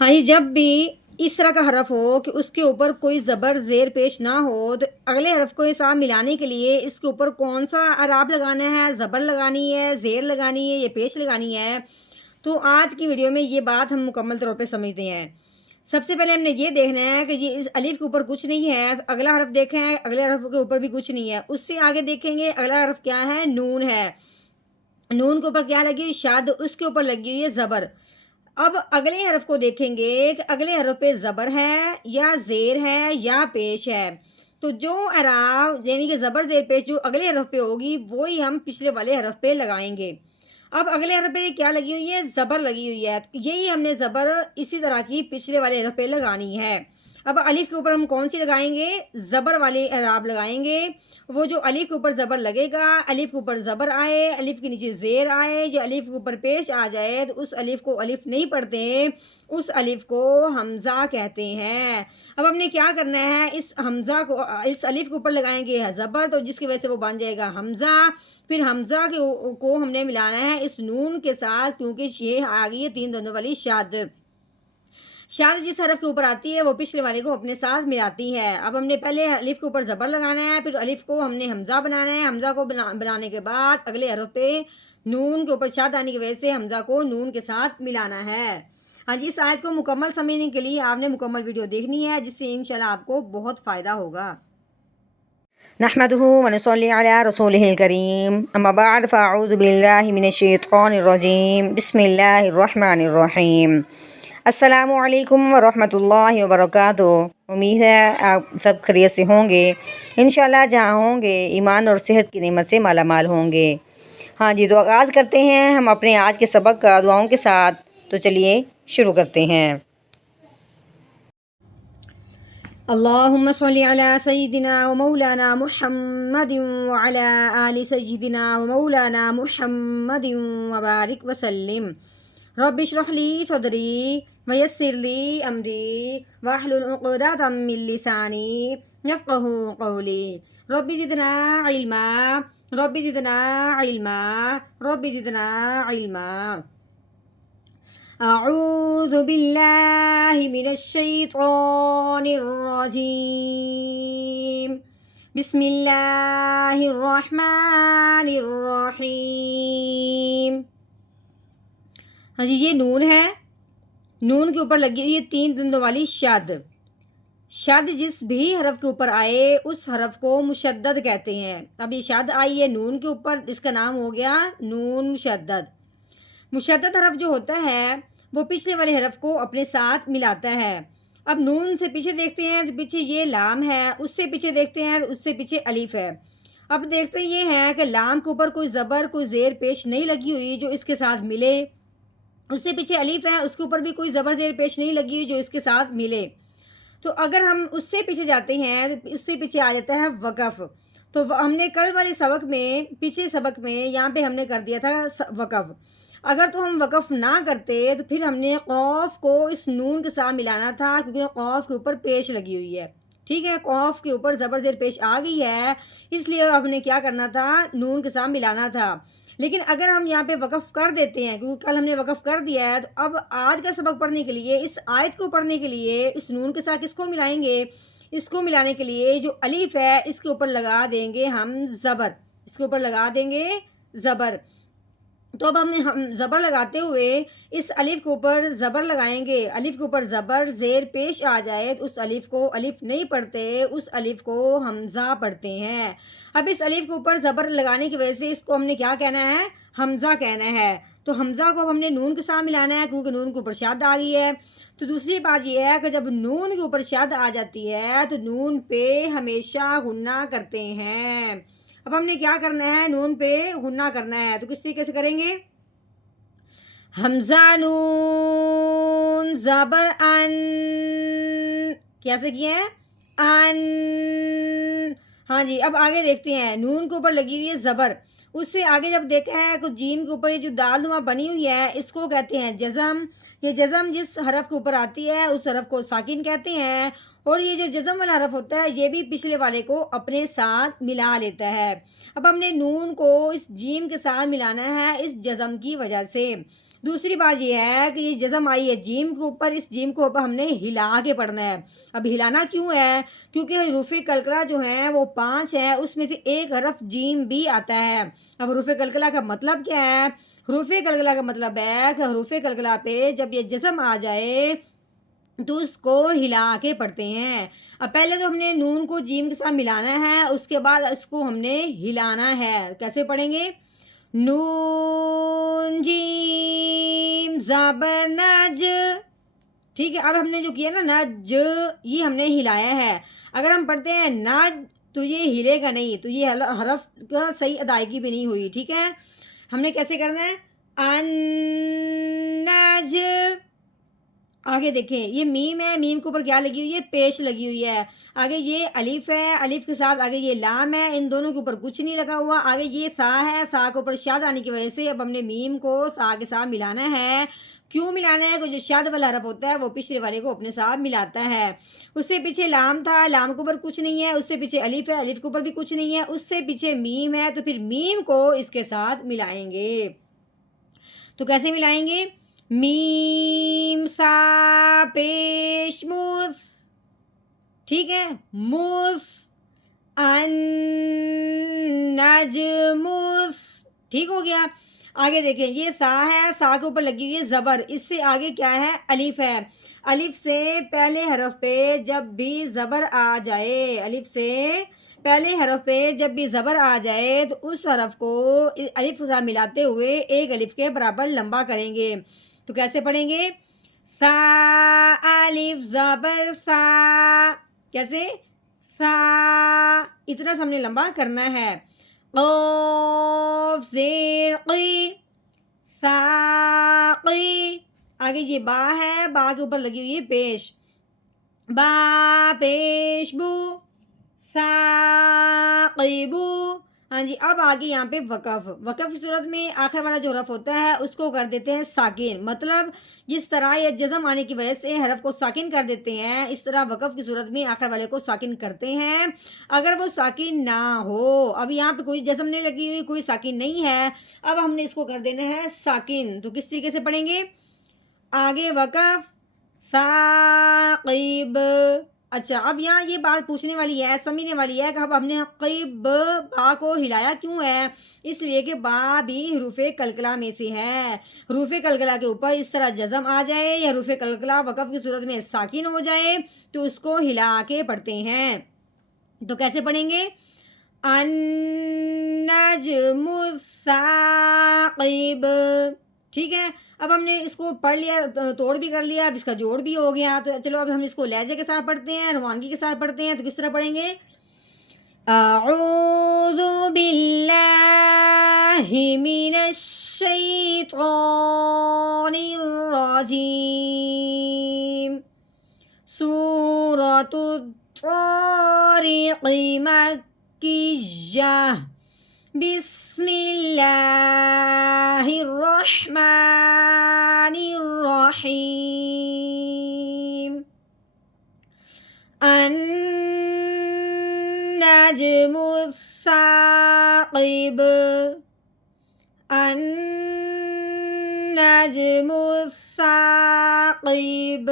हाँ जी, जब भी इस तरह का हरफ हो कि उसके ऊपर कोई ज़बर ज़ेर पेश ना हो, तो अगले हरफ को साथ मिलाने के लिए इसके ऊपर कौन सा अराब लगाना है, ज़बर लगानी है, ज़ेर लगानी है या पेश लगानी है। तो आज की वीडियो में ये बात हम मुकम्मल तौर पे समझते हैं। सबसे पहले हमने ये देखना है कि ये इस अलिफ के ऊपर कुछ नहीं है, तो अगला हरफ देखें, अगले हरफ के ऊपर भी कुछ नहीं है। उससे आगे देखेंगे, अगला हरफ क्या है, नून है। नून के ऊपर क्या लगी हुई, शाद, उसके ऊपर लगी हुई है ज़बर। अब अगले हरफ को देखेंगे कि अगले हरफ पे ज़बर है या ज़ेर है या पेश है। तो जो अराब यानी कि ज़बर ज़ेर पेश जो अगले हरफ पे होगी वही हम पिछले वाले हरफ पे लगाएंगे। अब अगले हरफ पे क्या लगी हुई है, ज़बर लगी हुई है, तो यही हमने ज़बर इसी तरह की पिछले वाले हरफ पे लगानी है। अब अलिफ के ऊपर हम कौन सी लगाएंगे, ज़बर वाले अराब लगाएंगे। वो जो अलिफ के ऊपर ज़बर लगेगा, अलिफ के ऊपर ज़बर आए, अलिफ के नीचे ज़ेर आए, जो अलिफ के ऊपर पेश आ जाए, तो उस अलिफ को अलिफ नहीं पढ़ते, उस अलिफ को हमज़ा कहते हैं। अब हमने क्या करना है, इस हमज़ा को इस अलिफ के ऊपर लगाएंगे ज़बर, तो जिसकी वजह से वो बन जाएगा हमज़ा। फिर हमज़ा को हमने मिलाना है इस नून के साथ, क्योंकि ये आ गई है तीन दंदों वाली शाद। शाद जिस हरफ के ऊपर आती है वो पिछले वाले को अपने साथ मिलाती है। अब हमने पहले अलिफ के ऊपर ज़बर लगाना है, फिर अलिफ को हमने हमज़ा बनाना है। हमज़ा को बनाने के बाद अगले हरफ पे नून के ऊपर शाद आने की वजह से हमज़ा को नून के साथ मिलाना है। हाँ जी, इस आयत को मुकम्मल समझने के लिए आपने मुकम्मल वीडियो देखनी है, जिससे इंशाल्लाह आपको बहुत फ़ायदा होगा। नहमदुहु व नसल्ली अला रसूलिहिल करीम अम्मा बाद फ़अऊज़ु बिल्लाहि मिनश शैतानिर रजीम बिस्मिल्लाहिर रहमानिर रहीम। अस्सलामु अलैकुम व रहमतुल्लाहि व बरकातुहू। उम्मीद है आप सब खैरियत से होंगे। इंशाल्लाह जहाँ होंगे ईमान और सेहत की नेमत से माला माल होंगे। हाँ जी, तो आगाज़ करते हैं हम अपने आज के सबक का दुआओं के साथ। तो चलिए शुरू करते हैं। अल्लाहुम्मा सल्ली अला सय्यिदिना व मौलाना मुहम्मदिन व अला आलि सय्यिदिना व मौलाना मुहम्मदिन व बारिक व सल्लिम। रब्बि इश्रह ली सदरी व यस्सिर ली अमरी वाहलुल उक़दतम मिन लिसानी यफ़क़हू क़ौली। Rabbi ज़िदना इल्मा, rabbi ज़िदना इल्मा, rabbi ज़िदना इल्मा। अऊज़ु बिल्लाहि मिनश शैतानिर रजीम। बिस्मिल्लाहिर रहमानिर रहीम। हाँ जी, ये नून है। नून के ऊपर लगी हुई है तीन दंदों वाली शाद। शाद जिस भी हरफ के ऊपर आए उस हरफ को मुशद्दद कहते हैं। अब ये शाद आई है नून के ऊपर, इसका नाम हो गया नून मुशद्दद। मुशद्दद हरफ जो होता है वो पिछले वाले हरफ को अपने साथ मिलाता है। अब नून से पीछे देखते हैं तो पीछे ये लाम है, उससे पीछे देखते हैं तो उससे पीछे अलिफ है। अब देखते ये हैं कि लाम के ऊपर कोई ज़बर कोई ज़ेर पेश नहीं लगी हुई जो इसके साथ मिले। उससे पीछे अलिफ है, उसके ऊपर भी कोई ज़बर ज़ेर पेश नहीं लगी हुई जो इसके साथ मिले। तो अगर हम उससे पीछे जाते हैं तो उससे पीछे आ जाता है वक़फ़। तो हमने कल वाले सबक में, पिछले सबक में यहाँ पे हमने कर दिया था वक़फ़। अगर तो हम वक़फ़ ना करते तो फिर हमने क़ौफ़ को इस नून के साथ मिलाना था, क्योंकि क़ौफ़ के ऊपर पेश लगी हुई है। ठीक है, क़ौफ़ के ऊपर ज़बर ज़ेर पेश आ गई है, इसलिए हमने क्या करना था, नून के साथ मिलाना था। लेकिन अगर हम यहाँ पे वक़फ़ कर देते हैं, क्योंकि कल हमने वक़फ़ कर दिया है, तो अब आज का सबक पढ़ने के लिए, इस आयत को पढ़ने के लिए इस नून के साथ किसको मिलाएंगे, इसको मिलाने के लिए जो अलिफ है इसके ऊपर लगा देंगे हम ज़बर, इसके ऊपर लगा देंगे ज़बर। तो अब हम ज़बर लगाते हुए इस अलिफ के ऊपर ज़बर लगाएंगे। अलिफ के ऊपर ज़बर ज़ेर पेश आ जाए तो उस अलिफ को अलिफ नहीं पढ़ते, उस अलिफ को हमज़ा पढ़ते हैं। अब इस अलिफ के ऊपर ज़बर लगाने की वजह से इसको हमने क्या कहना है, हमज़ा कहना है। तो हमज़ा को हमने नून के साथ मिलाना है, क्योंकि नून के ऊपर शाद आ गई है। तो दूसरी बात यह है कि जब नून के ऊपर शाद आ जाती है तो नून पे हमेशा गुन्ना करते हैं। अब हमने क्या करना है, नून पे गुन्ना करना है। तो किस तरीके से करेंगे, हमज़ा नून ज़बर अन, कैसे किया है, अन। हाँ जी, अब आगे देखते हैं, नून के ऊपर लगी हुई है ज़बर, उससे आगे जब देखा है कुछ जीम के ऊपर ये जो दाल नुमा बनी हुई है इसको कहते हैं जज़म। ये जज़म जिस हरफ के ऊपर आती है उस हरफ को साकिन कहते हैं, और ये जो जज़म वाला हरफ होता है ये भी पिछले वाले को अपने साथ मिला लेता है। अब हमने नून को इस जीम के साथ मिलाना है इस जज़म की वजह से। دوسری بات یہ ہے کہ یہ جزم آئی ہے جیم کے اوپر، اس جیم کو اوپر ہم نے ہلا کے پڑھنا ہے۔ اب ہلانا کیوں ہے؟ کیونکہ حروف قلقلہ جو ہیں وہ 5 ہیں، اس میں سے ایک حرف جیم بھی آتا ہے۔ اب حروف قلقلہ کا مطلب کیا ہے؟ حروف قلقلہ کا مطلب ہے کہ حروف قلقلہ پہ جب یہ جزم آ جائے تو اس کو ہلا کے پڑھتے ہیں۔ اب پہلے تو ہم نے نون کو جیم کے ساتھ ملانا ہے، اس کے بعد اس کو ہم نے ہلانا ہے۔ کیسے پڑھیں گے؟ نون جیم زبر نج، ٹھیک ہے۔ اب ہم نے جو کیا نا نج، یہ ہم نے ہلایا ہے۔ اگر ہم پڑھتے ہیں نج تو یہ ہلے گا نہیں، تو یہ حرف کا صحیح ادائیگی بھی نہیں ہوئی، ٹھیک ہے۔ ہم نے کیسے کرنا ہے؟ ان نج، آگے دیکھیں یہ میم ہے، میم کے اوپر کیا لگی ہوئی ہے؟ پیش لگی ہوئی ہے۔ آگے یہ الف ہے، الف کے ساتھ آگے یہ لام ہے، ان دونوں کے اوپر کچھ نہیں لگا ہوا۔ آگے یہ سا ہے، سا کے اوپر شاد آنے کی وجہ سے اب ہم نے میم کو سا کے ساتھ ملانا ہے۔ کیوں ملانا ہے؟ کہ جو شاد والا حرف ہوتا ہے وہ پچھلے والے کو اپنے ساتھ ملاتا ہے۔ اس سے پیچھے لام تھا، لام کے اوپر کچھ نہیں ہے۔ اس سے پیچھے الف ہے، الف کے اوپر بھی کچھ نہیں ہے۔ اس سے پیچھے میم ہے، تو پھر میم کو اس کے ساتھ ملائیں گے۔ تو کیسے ملائیں گے؟ میم سا پیش مس، ٹھیک ہے، مس ان نجمس، ٹھیک ہو گیا۔ آگے دیکھیں یہ سا ہے، سا کے اوپر لگی ہوئی ہے زبر، اس سے آگے کیا ہے؟ الف ہے۔ الف سے پہلے حرف پہ جب بھی زبر آ جائے، الف سے پہلے حرف پہ جب بھی زبر آ جائے تو اس حرف کو الف کے ساتھ ملاتے ہوئے ایک الف کے برابر لمبا کریں گے۔ تو کیسے پڑھیں گے؟ سا الف زبر سا، کیسے؟ سا، اتنا سا ہم نے لمبا کرنا ہے۔ قاف زیر قی، ساقی، آگے یہ با ہے، با کے اوپر لگی ہوئی ہے پیش، با پیش بو، ساقیبو۔ ہاں جی، اب آگے یہاں پہ وقف، وقف کی صورت میں آخر والا جو حرف ہوتا ہے اس کو کر دیتے ہیں ساکن، مطلب جس طرح یہ جزم آنے کی وجہ سے حرف کو ساکن کر دیتے ہیں اس طرح وقف کی صورت میں آخر والے کو ساکن کرتے ہیں۔ اگر وہ ساکن نہ ہو، اب یہاں پہ کوئی جزم نہیں لگی ہوئی، کوئی ساکن نہیں ہے، اب ہم نے اس کو کر دینا ہے ساکن۔ تو کس طریقے سے پڑھیں گے؟ آگے وقف ثاقب۔ اچھا، اب یہاں یہ بات پوچھنے والی ہے، سمجھنے والی ہے کہ اب ہم نے قیب با کو ہلایا کیوں ہے؟ اس لیے کہ با بھی حروف قلقلہ میں سے ہے۔ حروف قلقلہ کے اوپر اس طرح جزم آ جائے یا حروف قلقلہ وقف کی صورت میں ساکن ہو جائے تو اس کو ہلا کے پڑھتے ہیں۔ تو کیسے پڑھیں گے؟ النجم الثاقب، ٹھیک ہے۔ اب ہم نے اس کو پڑھ لیا، توڑ بھی کر لیا، اب اس کا جوڑ بھی ہو گیا۔ تو چلو اب ہم اس کو لہجے کے ساتھ پڑھتے ہیں، روانگی کے ساتھ پڑھتے ہیں۔ تو کس طرح پڑھیں گے؟ اعوذ باللہ من الشیطان الرجیم، سورۃ الطارق مکیہ، بسم اللہ الرحمن الرحیم، النجم الثاقب، النجم الثاقب۔